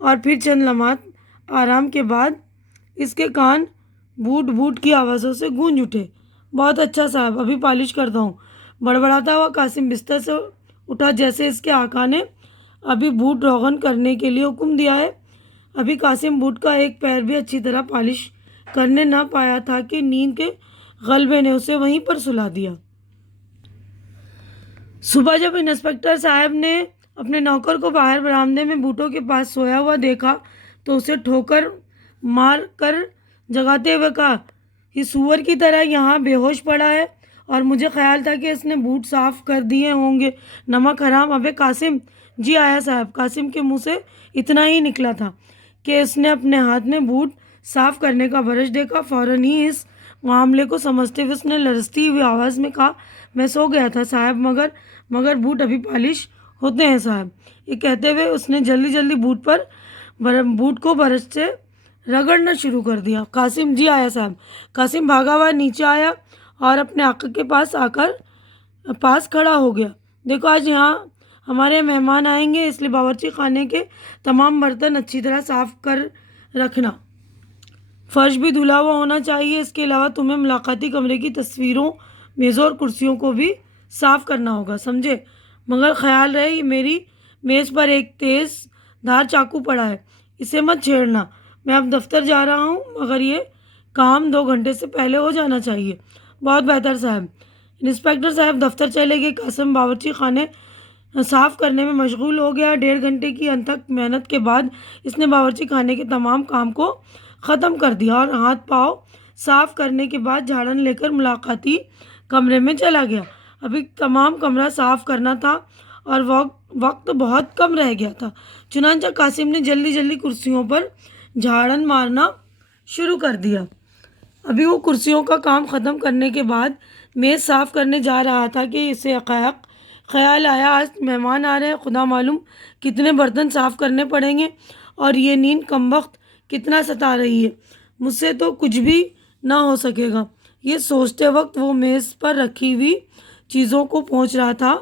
اور پھر چند لمحات آرام کے بعد اس کے کان بوٹ بوٹ کی آوازوں سے گونج اٹھے۔ بہت اچھا صاحب، ابھی پالش کرتا ہوں۔ بڑبڑاتا ہوا قاسم بستر سے اٹھا جیسے اس کے آقا نے ابھی بوٹ روغن کرنے کے لیے حکم دیا ہے۔ ابھی قاسم بوٹ کا ایک پیر بھی اچھی طرح پالش کرنے نہ پایا تھا کہ نیند کے غلبے نے اسے وہیں پر سلا دیا۔ صبح جب انسپکٹر صاحب نے اپنے نوکر کو باہر برآمدے میں بوٹوں کے پاس سویا ہوا دیکھا تو اسے ٹھوکر مار کر جگاتے ہوئے کہا، یہ سور کی طرح یہاں بے ہوش پڑا ہے اور مجھے خیال تھا کہ اس نے بوٹ صاف کر دیے ہوں گے۔ نمک حرام! ابے قاسم! جی آیا صاحب۔ قاسم کے منہ سے اتنا ہی نکلا تھا کہ اس نے اپنے ہاتھ میں بوٹ صاف کرنے کا برش دیکھا۔ فوراً ہی اس معاملے کو سمجھتے ہوئے اس نے لرزتی ہوئی آواز میں کہا، میں سو گیا تھا صاحب، مگر بوٹ ابھی پالش ہوتے ہیں صاحب۔ یہ کہتے ہوئے اس نے جلدی جلدی بوٹ کو برش سے رگڑنا شروع کر دیا۔ قاسم! جی آیا صاحب۔ قاسم بھاگا ہوا نیچے آیا اور اپنے آقا کے پاس کھڑا ہو گیا۔ دیکھو آج یہاں ہمارے مہمان آئیں گے، اس لیے باورچی خانے کے تمام برتن اچھی طرح صاف کر رکھنا۔ فرش بھی دھلا ہوا ہونا چاہیے۔ اس کے علاوہ تمہیں ملاقاتی کمرے کی تصویروں، میزوں اور کرسیوں کو بھی صاف کرنا ہوگا، سمجھے؟ مگر خیال رہے میری میز پر ایک تیز دھار چاقو پڑا ہے، اسے مت چھیڑنا۔ میں اب دفتر جا رہا ہوں مگر یہ کام 2 گھنٹے سے پہلے ہو جانا چاہیے۔ بہت بہتر صاحب۔ انسپکٹر صاحب دفتر چلے گئے۔ قاسم باورچی خانے صاف کرنے میں مشغول ہو گیا۔ 1.5 گھنٹے کی انتھک محنت کے بعد اس نے باورچی خانے کے تمام کام کو ختم کر دیا اور ہاتھ پاؤں صاف کرنے کے بعد جھاڑن لے کر ملاقاتی کمرے میں چلا گیا۔ ابھی تمام کمرہ صاف کرنا تھا اور وقت بہت کم رہ گیا تھا، چنانچہ قاسم نے جلدی جلدی کرسیوں پر جھاڑن مارنا شروع کر دیا۔ ابھی وہ کرسیوں کا کام ختم کرنے کے بعد میز صاف کرنے جا رہا تھا کہ اسے خیال آیا، آج مہمان آ رہے ہیں، خدا معلوم کتنے برتن صاف کرنے پڑیں گے اور یہ نیند کمبخت کتنا ستا رہی ہے، مجھ سے تو کچھ بھی نہ ہو سکے گا۔ یہ سوچتے وقت وہ میز پر رکھی ہوئی چیزوں کو پہنچ رہا تھا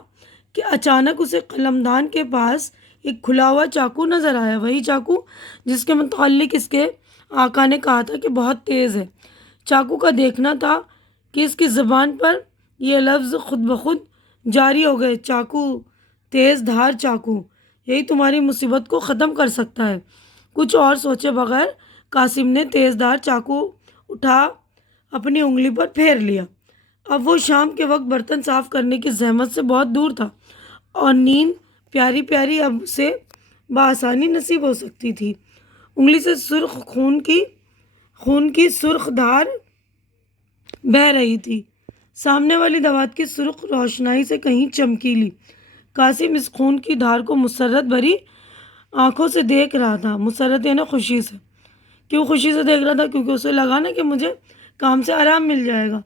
کہ اچانک اسے قلمدان کے پاس ایک کھلا ہوا چاقو نظر آیا، وہی چاقو جس کے متعلق اس کے آقا نے کہا تھا کہ بہت تیز ہے۔ چاقو کا دیکھنا تھا کہ اس کی زبان پر یہ لفظ خود بخود جاری ہو گئے، چاقو، تیز دھار چاقو، یہی تمہاری مصیبت کو ختم کر سکتا ہے۔ کچھ اور سوچے بغیر قاسم نے تیز دھار چاقو اٹھا اپنی انگلی پر پھیر لیا۔ اب وہ شام کے وقت برتن صاف کرنے کی زحمت سے بہت دور تھا اور نیند پیاری پیاری اب سے بآسانی نصیب ہو سکتی تھی۔ انگلی سے سرخ خون کی سرخ دھار بہہ رہی تھی، سامنے والی دوات کی سرخ روشنائی سے کہیں چمکیلی۔ قاسم اس خون کی دھار کو مسرت بھری آنکھوں سے دیکھ رہا تھا۔ مسرت یعنی خوشی سے۔ کیوں خوشی سے دیکھ رہا تھا؟ کیونکہ اسے لگا نا کہ مجھے کام سے آرام مل جائے گا،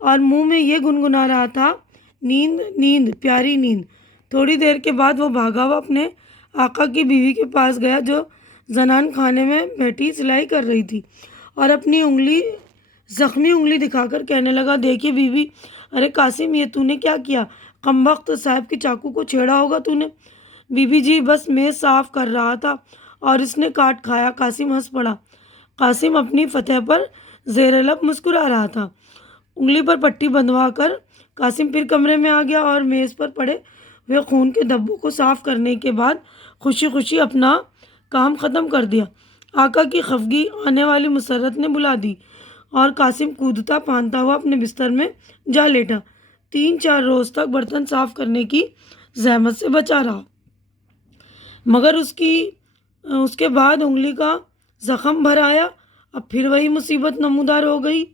اور منہ میں یہ گنگنا رہا تھا، نیند نیند پیاری نیند۔ تھوڑی دیر کے بعد وہ بھاگا ہوا اپنے آقا کی بیوی کے پاس گیا جو زنان خانے میں بیٹھی سلائی کر رہی تھی، اور اپنی زخمی انگلی دکھا کر کہنے لگا، دیکھیے بیوی، ارے قاسم، یہ تو نے کیا کیا؟ کمبخت صاحب کی چاقو کو چھیڑا ہوگا تو نے۔ بیوی جی بس میز صاف کر رہا تھا اور اس نے کاٹ کھایا۔ قاسم ہنس پڑا۔ قاسم اپنی فتح پر زیر لب مسکرا رہا تھا۔ انگلی پر پٹی بندھوا کر قاسم پھر کمرے میں آ گیا اور میز پر پڑے ہوئے خون کے دھبوں کو صاف کرنے کے بعد خوشی خوشی اپنا کام ختم کر دیا۔ آقا کی خفگی آنے والی مسرت نے بلا دی اور قاسم کودتا پھاندتا ہوا اپنے بستر میں جا لیٹا۔ 3-4 روز تک برتن صاف کرنے کی زحمت سے بچا رہا، مگر اس کے بعد انگلی کا زخم بھر آیا۔ اب پھر وہی مصیبت نمودار ہو گئی۔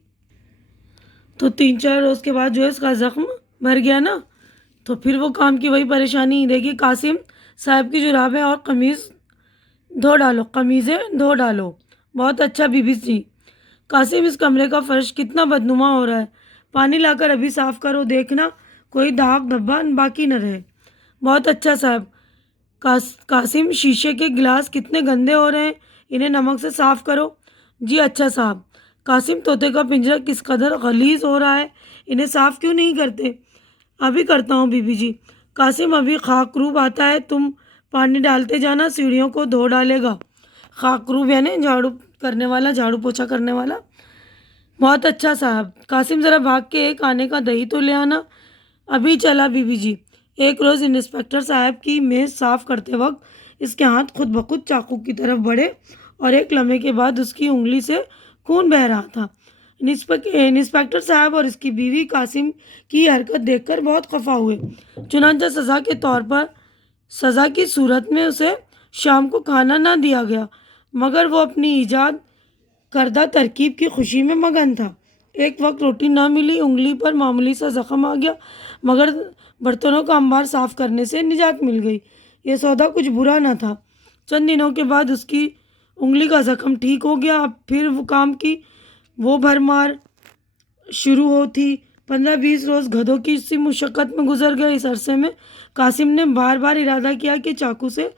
تو 3-4 روز کے بعد جو ہے اس کا زخم بھر گیا نا، تو پھر وہ کام کی وہی پریشانی۔ دیکھیے قاسم صاحب کی جرابیں اور قمیضیں دھو ڈالو۔ بہت اچھا بی بی جی۔ قاسم، اس کمرے کا فرش کتنا بدنما ہو رہا ہے، پانی لا کر ابھی صاف کرو، دیکھنا کوئی داغ دھبا باقی نہ رہے۔ بہت اچھا صاحب۔ قاسم، شیشے کے گلاس کتنے گندے ہو رہے ہیں، انہیں نمک سے صاف کرو۔ جی اچھا صاحب۔ قاسم، طوطے کا پنجرہ کس قدر غلیظ ہو رہا ہے، انہیں صاف کیوں نہیں کرتے؟ ابھی کرتا ہوں بی بی جی۔ قاسم، ابھی خاک روب آتا ہے، تم پانی ڈالتے جانا، سیڑھیوں کو دھو ڈالے گا۔ خاکروب یعنی جھاڑو کرنے والا، جھاڑو پوچھا کرنے والا۔ بہت اچھا صاحب، قاسم ذرا بھاگ کے ایک آنے کا دہی تو لے آنا۔ ابھی چلا بی بی جی۔ ایک روز انسپکٹر صاحب کی میز صاف کرتے وقت اس کے ہاتھ خود بخود چاقو کی طرف بڑھے اور ایک لمحے کے بعد اس کی انگلی سے خون بہہ رہا تھا۔ انسپکٹر صاحب اور اس کی بیوی قاسم کی حرکت دیکھ کر بہت خفا ہوئے۔ چنانچہ سزا کے طور پر سزا کی صورت میں اسے شام کو کھانا نہ دیا گیا، مگر وہ اپنی ایجاد کردہ ترکیب کی خوشی میں مگن تھا۔ ایک وقت روٹی نہ ملی، انگلی پر معمولی سا زخم آ گیا، مگر برتنوں کا انبار صاف کرنے سے نجات مل گئی۔ یہ سودا کچھ برا نہ تھا۔ چند دنوں کے بعد اس کی انگلی کا زخم ٹھیک ہو گیا۔ اب پھر وہ کام کی وہ بھرمار شروع ہو تھی۔ 15-20 روز گدھوں کی سی مشقت میں گزر گئے۔ اس عرصے میں قاسم نے بار بار ارادہ کیا کہ چاقو سے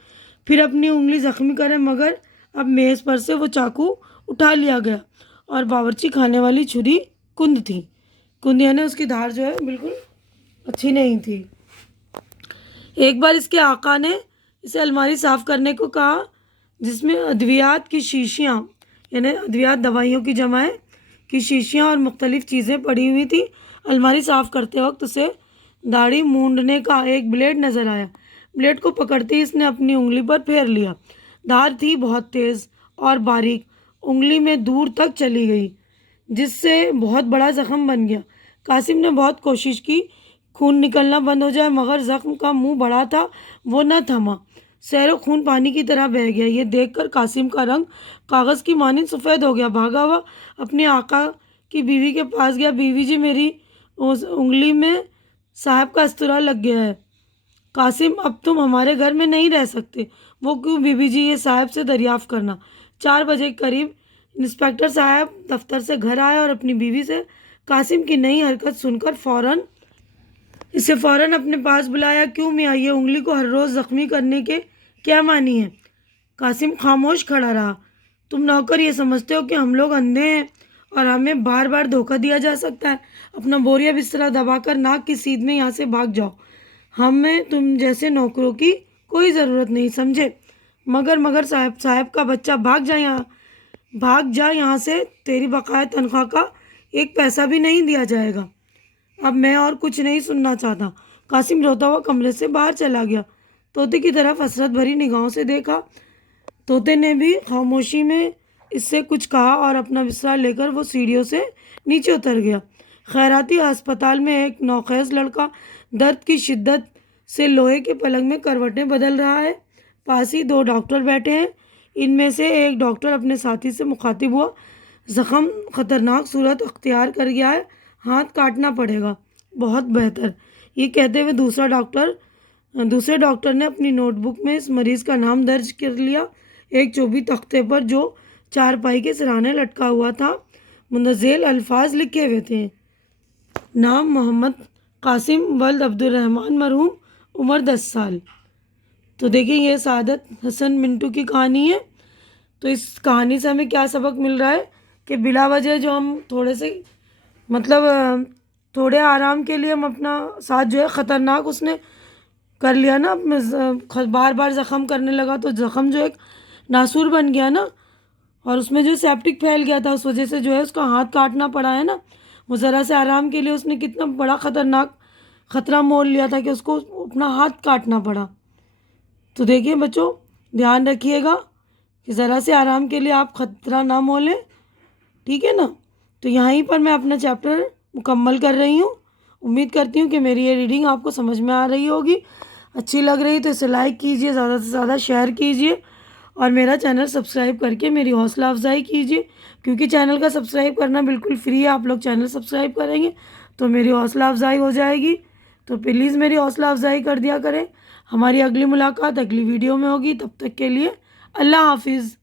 پھر اپنی انگلی زخمی کرے، مگر اب میز پر سے وہ چاقو اٹھا لیا گیا اور باورچی خانے والی چھری کند تھی۔ کند یعنی اس کی دھار جو ہے بالکل اچھی نہیں تھی۔ ایک بار اس کے آقا نے اسے الماری صاف کرنے کو کہا جس میں ادویات کی شیشیاں یعنی ادویات دوائیوں کی جمع ہے کی شیشیاں اور مختلف چیزیں پڑی ہوئی تھی۔ الماری صاف کرتے وقت اسے داڑھی مونڈنے کا ایک بلیڈ نظر آیا۔ بلیڈ کو پکڑتے ہی اس نے اپنی انگلی پر پھیر لیا۔ دھار تھی بہت تیز اور باریک، انگلی میں دور تک چلی گئی، جس سے بہت بڑا زخم بن گیا۔ قاسم نے بہت کوشش کی خون نکلنا بند ہو جائے، مگر زخم کا منہ بڑا تھا، وہ نہ تھما۔ سیرو خون پانی کی طرح بہہ گیا۔ یہ دیکھ کر قاسم کا رنگ کاغذ کی مانند سفید ہو گیا۔ بھاگا ہوا اپنے آقا کی بیوی کے پاس گیا۔ بیوی جی، میری انگلی میں صاحب کا استورا لگ گیا ہے۔ قاسم، اب تم ہمارے گھر میں نہیں رہ سکتے۔ وہ کیوں بیوی جی؟ یہ صاحب سے دریافت کرنا۔ 4 بجے کے قریب انسپکٹر صاحب دفتر سے گھر آئے اور اپنی بیوی سے قاسم کی نئی حرکت سن کر اسے فوراً اپنے پاس بلایا۔ کیوں میاں، یہ انگلی کو ہر روز زخمی کرنے کے کیا معنی ہے؟ قاسم خاموش کھڑا رہا۔ تم نوکر یہ سمجھتے ہو کہ ہم لوگ اندھے ہیں اور ہمیں بار بار دھوکہ دیا جا سکتا ہے؟ اپنا بوریا بسترا دبا کر ناک کی سیدھ میں یہاں سے بھاگ جاؤ۔ ہمیں تم جیسے نوکروں کی کوئی ضرورت نہیں، سمجھے؟ مگر صاحب کا بچہ، بھاگ جا یہاں سے، تیری بقایا تنخواہ کا 1 پیسہ بھی نہیں دیا جائے گا۔ اب میں اور کچھ نہیں سننا چاہتا۔ قاسم روتا ہوا کمرے سے باہر چلا گیا۔ طوطے کی طرف حسرت بھری نگاہوں سے دیکھا۔ طوطے نے بھی خاموشی میں اس سے کچھ کہا اور اپنا بسترا لے کر وہ سیڑھیوں سے نیچے اتر گیا۔ خیراتی ہسپتال میں ایک نوخیز لڑکا درد کی شدت سے لوہے کے پلنگ میں کروٹیں بدل رہا ہے۔ پاس ہی 2 ڈاکٹر بیٹھے ہیں۔ ان میں سے ایک ڈاکٹر اپنے ساتھی سے مخاطب ہوا، زخم خطرناک صورت اختیار کر گیا ہے، ہاتھ کاٹنا پڑے گا۔ بہت بہتر۔ یہ کہتے ہوئے دوسرے ڈاکٹر نے اپنی نوٹ بک میں اس مریض کا نام درج کر لیا۔ ایک چوبی تختے پر جو چارپائی کے سرانے لٹکا ہوا تھا، مندرجہ الفاظ لکھے ہوئے تھے: نام محمد قاسم، ولد عبد الرحمن، مرحوم، عمر 10 سال۔ تو دیکھیں، یہ سعادت حسن منٹو کی کہانی ہے۔ تو اس کہانی سے ہمیں کیا سبق مل رہا ہے کہ بلا وجہ جو ہم تھوڑے آرام کے لیے ہم اپنا ساتھ جو ہے خطرناک اس نے کر لیا نا، بار بار زخم کرنے لگا تو زخم جو ایک ناسور بن گیا نا، اور اس میں جو سیپٹک پھیل گیا تھا، اس وجہ سے جو ہے اس کا ہاتھ کاٹنا پڑا ہے نا۔ وہ ذرا سے آرام کے لیے اس نے کتنا بڑا خطرناک خطرہ مول لیا تھا کہ اس کو اپنا ہاتھ کاٹنا پڑا۔ تو دیکھیے بچوں، دھیان رکھیے گا کہ ذرا سے آرام کے لیے آپ خطرہ نہ مولیں، ٹھیک ہے نا؟ تو یہیں پر میں اپنا چیپٹر مکمل کر رہی ہوں۔ امید کرتی ہوں کہ میری یہ ریڈنگ آپ کو سمجھ میں آ رہی ہوگی۔ اچھی لگ رہی تو اسے لائک کیجئے، زیادہ سے زیادہ شیئر کیجئے اور میرا چینل سبسکرائب کر کے میری حوصلہ افزائی کیجئے، کیونکہ چینل کا سبسکرائب کرنا بالکل فری ہے۔ آپ لوگ چینل سبسکرائب کریں گے تو میری حوصلہ افزائی ہو جائے گی، تو پلیز میری حوصلہ افزائی کر دیا کریں۔ ہماری اگلی ملاقات اگلی ویڈیو میں ہوگی، تب تک کے لیے اللہ حافظ۔